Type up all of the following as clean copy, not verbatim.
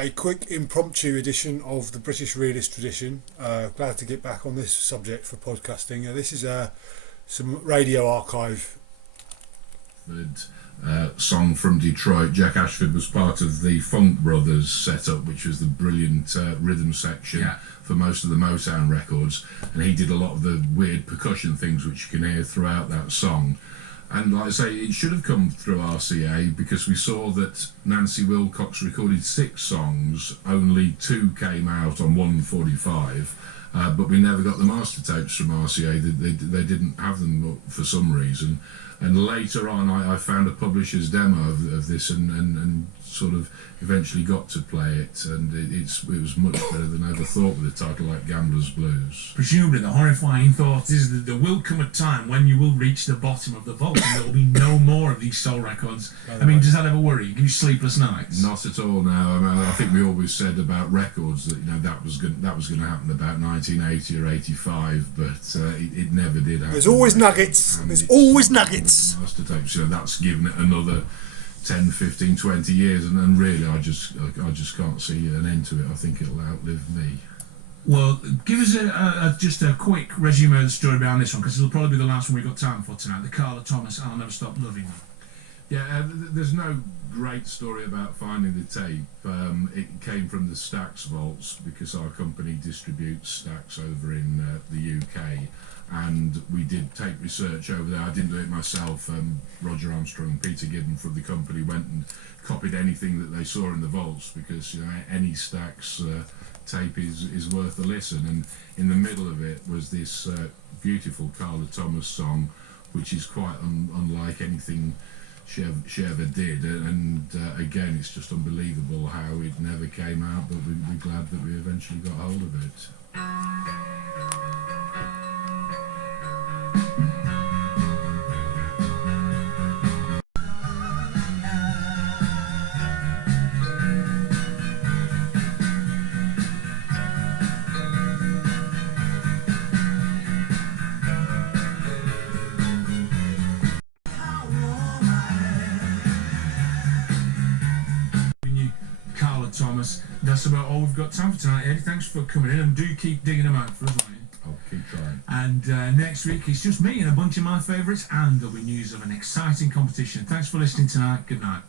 a quick impromptu edition of the British Realist tradition. Glad to get back on this subject for podcasting. This is some radio archive. Song from Detroit. Jack Ashford was part of the Funk Brothers setup, which was the brilliant rhythm section for most of the Motown records, and he did a lot of the weird percussion things which you can hear throughout that song. And like I say, it should have come through RCA, because we saw that Nancy Wilcox recorded 6 songs, only 2 came out on 145, but we never got the master tapes from RCA. They didn't have them for some reason. And later on I found a publisher's demo of this and sort of eventually got to play it, and it was much better than I ever thought, with a title like Gambler's Blues. Presumably the horrifying thought is that there will come a time when you will reach the bottom of the vault and there will be no more of these soul records. I mean, does that ever worry you? Give you sleepless nights? Not at all now. I mean, I think we always said about records that, you know, that was going to happen about 1980 or 85, but it never did happen. There's always nuggets. There's always nuggets. Master tapes, you know, that's given it another 10, 15, 20 years, and really I just can't see an end to it. I think it'll outlive me. Well, give us just a quick resume of the story behind this one, because it'll probably be the last one we've got time for tonight. The Carla Thomas I'll Never Stop Loving You. Yeah, there's no great story about finding the tape. It came from the Stax vaults, because our company distributes Stax over in the UK, and we did tape research over there. I didn't do it myself. Roger Armstrong and Peter Gibbon from the company went and copied anything that they saw in the vaults, because, you know, any Stax tape is worth a listen. And in the middle of it was this beautiful Carla Thomas song, which is quite unlike anything she ever did, and again, it's just unbelievable how it never came out, but we're glad that we eventually got hold of it. Thomas, that's about all we've got time for tonight, Eddie. Thanks for coming in, and do keep digging them out for us, won't you? I'll keep trying. And next week it's just me and a bunch of my favourites, and there'll be news of an exciting competition. Thanks for listening tonight. Good night.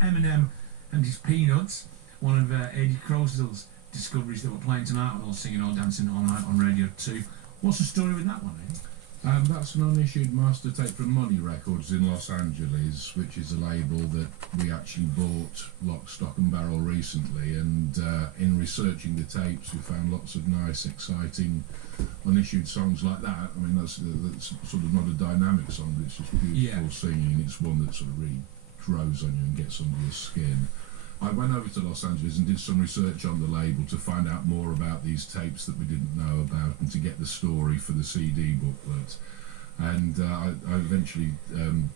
Eminem and his Peanuts, one of Eddie Crowsdale's discoveries that we're playing tonight on All Singing, All Dancing, All Night on Radio 2. What's the story with that one, Eddie? That's an unissued master tape from Money Records in Los Angeles, which is a label that we actually bought lock, stock and barrel recently, and in researching the tapes we found lots of nice, exciting unissued songs like that. I mean, that's sort of not a dynamic song, but it's just beautiful singing. It's one that sort of really grows on you and gets under your skin. I went over to Los Angeles and did some research on the label to find out more about these tapes that we didn't know about, and to get the story for the CD booklet. And I eventually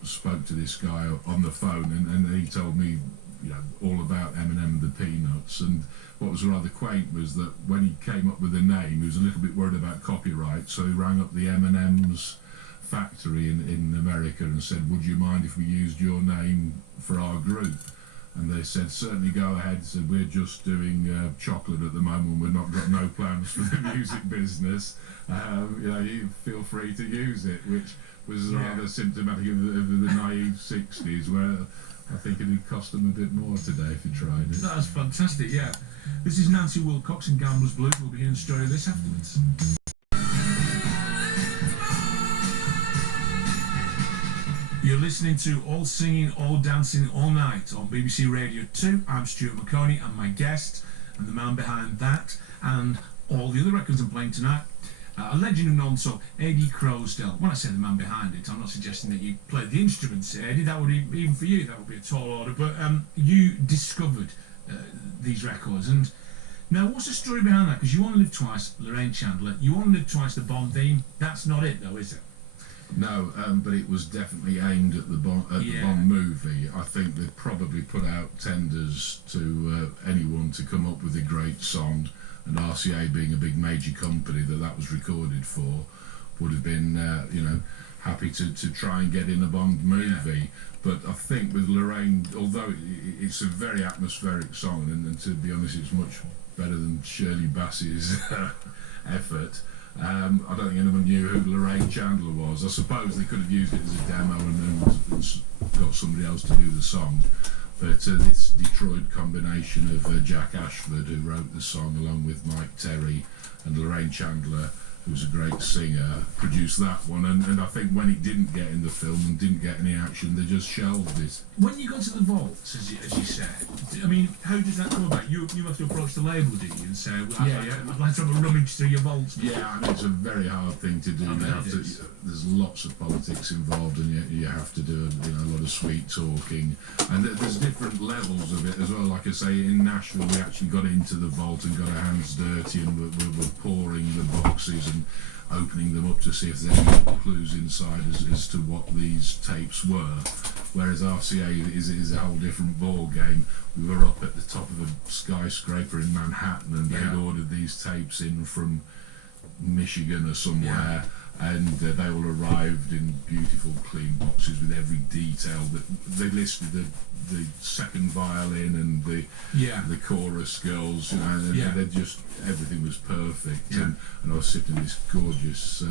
spoke to this guy on the phone, and he told me, you know, all about Eminem and the Peanuts. And what was rather quaint was that when he came up with the name, he was a little bit worried about copyright, so he rang up the M&M's factory in America and said, would you mind if we used your name for our group? And they said, certainly go ahead. Said, we're just doing chocolate at the moment. We've not got no plans for the music business. You know, you feel free to use it, which was rather symptomatic of the naive 60s, where I think it'd cost them a bit more today if you tried it. That's fantastic, yeah. This is Nancy Wilcox and Gambler's Blues. We'll be hearing the story of this afterwards. You're listening to All Singing, All Dancing, All Night on BBC Radio 2. I'm Stuart McConey, and my guest, and the man behind that, and all the other records I'm playing tonight, a legend and also Eddie Crowsdale. When I say the man behind it, I'm not suggesting that you played the instruments, Eddie. That would be, even for you, that would be a tall order. But you discovered these records, and now what's the story behind that? Because You Only Live Twice, Lorraine Chandler. You Only Live Twice, the Bond theme. That's not it, though, is it? No, but it was definitely aimed at the Bond movie. I think they probably put out tenders to anyone to come up with a great song, and RCA being a big major company that was recorded for, would have been, you know, happy to try and get in a Bond movie. But I think with Lorraine, although it's a very atmospheric song, and to be honest, it's much better than Shirley Bassey's effort. I don't think anyone knew who Lorraine Chandler was. I suppose they could have used it as a demo and got somebody else to do the song. But this Detroit combination of Jack Ashford, who wrote the song along with Mike Terry, and Lorraine Chandler, who's a great singer, produced that one. And I think when it didn't get in the film and didn't get any action, they just shelved it. When you got to the vaults, as you said, I mean, how does that come about? You have to approach the label, do you, and say, well, I'd like to have a rummage through your vaults. Yeah, I mean, it's a very hard thing to do. There's lots of politics involved, and you have to do a lot of sweet talking. And there's different levels of it as well. Like I say, in Nashville, we actually got into the vault and got our hands dirty, and we're pouring the boxes and opening them up to see if there's any clues inside as to what these tapes were. Whereas RCA is a whole different ball game. We were up at the top of a skyscraper in Manhattan, and they'd ordered these tapes in from Michigan or somewhere. And they all arrived in beautiful, clean boxes with every detail. That they listed the second violin and the chorus girls. They just, everything was perfect. And I was sitting in this gorgeous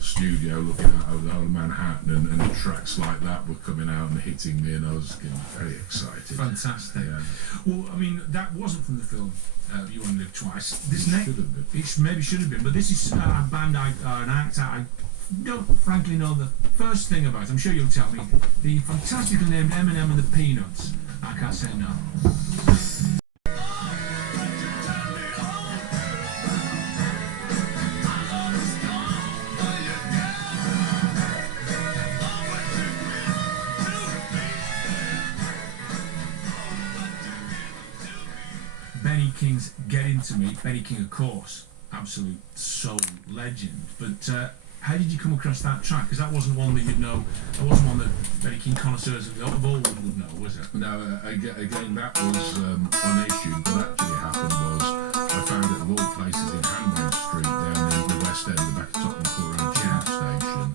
studio looking out over the whole of Manhattan, and the tracks like that were coming out and hitting me, and I was getting very excited. Fantastic. Yeah. Well, I mean, that wasn't from the film You Only Live Twice. This Should have been. It maybe should have been, but this is a band, an act I don't frankly know the first thing about. I'm sure you'll tell me. The fantastically named Eminem and the Peanuts. I can't say no. Benny King's Get Into Me. Benny King, of course, absolute soul legend. But how did you come across that track? Because that wasn't one that you'd know. That wasn't one that Benny King connoisseurs of old would know, was it? No, again, that was unissued. What actually happened was I found it of all places in Hanway Street down in the West End, the back of Tottenham Court Road tube station.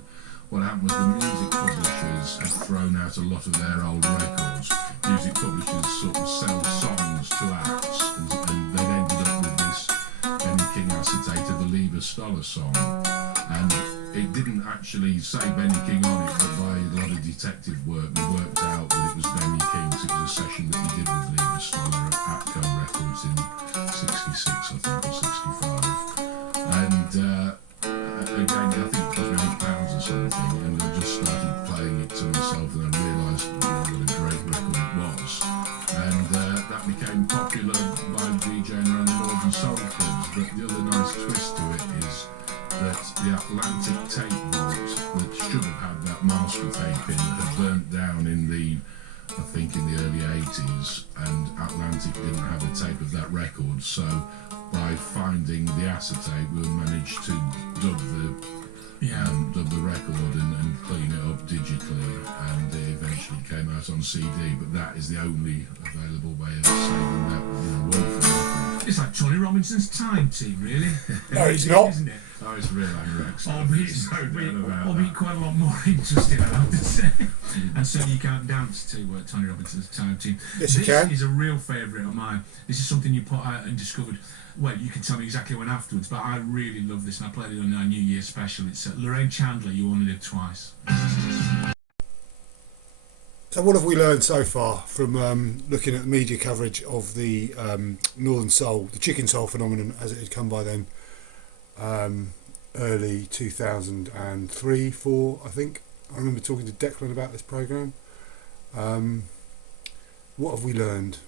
What happened was the music publishers had thrown out a lot of their old records. Music publishers sort of sell songs to acts, and they ended up with this Benny King acetate of the Lieber Stoller song. And it didn't actually say Benny King on it, but by a lot of detective work, we worked out that it was Benny King. So it was a session that he did with Lieber Stoller at Atco Records in '66, I think, or '65. And again, I think it cost me £8 or something, and I just started playing it to myself, and I realised what a great record it was. And that became popular by DJing around the Northern Soul clubs. But the other nice twist to it is that the Atlantic tape vault that should have had that master tape in had burnt down in I think in the early 80s, and Atlantic didn't have a tape of that record, so by finding the acetate we managed to dub the record and clean it up digitally, and it eventually came out on CD. But that is the only available way of saving that word for record. It's like Tony Robinson's Time Team, really. No, it's not. Isn't it? Oh, it's real Rex. Albeit quite a lot more interesting, I have to say. And certainly you can't dance to Tony Robinson's Time Team. Yes, you can. This is a real favourite of mine. This is something you put out and discovered. Well, you can tell me exactly when afterwards, but I really love this, and I played it on our New Year special. It's Lorraine Chandler, You Only Live Twice. So what have we learned so far from looking at the media coverage of the Northern Soul, the Chicken Soul phenomenon as it had come by then, early 2003, 4, I think. I remember talking to Declan about this programme. What have we learned?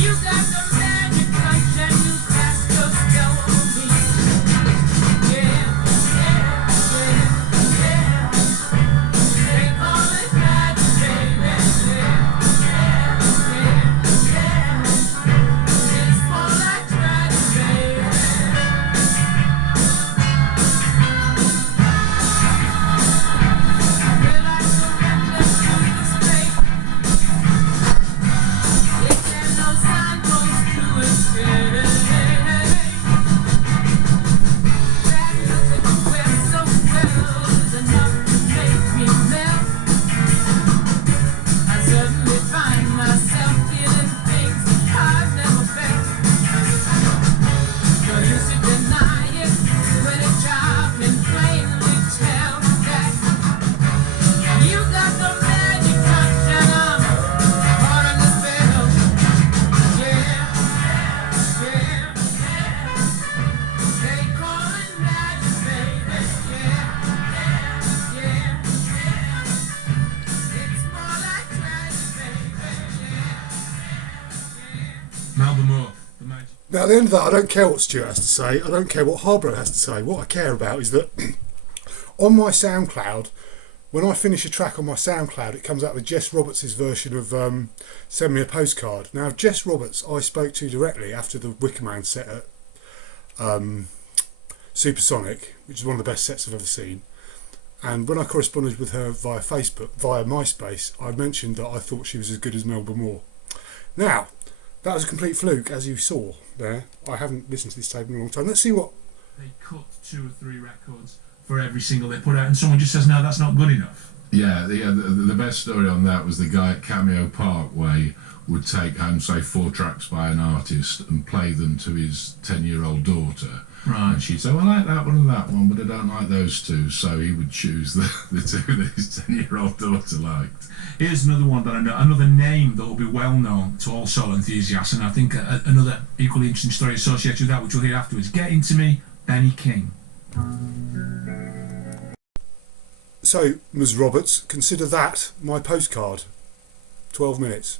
You got the magic touch and you cast a spell on me. Yeah, yeah, yeah, yeah. They call it magic, baby. Yeah, yeah, yeah, yeah. It's more like magic, baby. Melbourne Moore, the magic. Now, at the end of that, I don't care what Stuart has to say. I don't care what Harborough has to say. What I care about is that on my SoundCloud, when I finish a track on my SoundCloud, it comes up with Jess Roberts' version of Send Me a Postcard. Now, Jess Roberts, I spoke to directly after the Wicker Man set at Supersonic, which is one of the best sets I've ever seen. And when I corresponded with her via Facebook, via MySpace, I mentioned that I thought she was as good as Melbourne Moore. Now, that was a complete fluke, as you saw there. I haven't listened to this tape in a long time. Let's see what... They cut 2 or 3 records for every single they put out, and someone just says, no, that's not good enough. Yeah, the best story on that was the guy at Cameo Parkway would take home, say, 4 tracks by an artist and play them to his 10-year-old daughter. Right. And she'd say, well, I like that one and that one, but I don't like those 2. So he would choose the 2 that his 10-year-old daughter liked. Here's another one that I know, another name that will be well known to all soul enthusiasts, and I think another equally interesting story associated with that, which we'll hear afterwards. Get Into Me, Benny King. So, Ms Roberts, consider that my postcard. 12 minutes.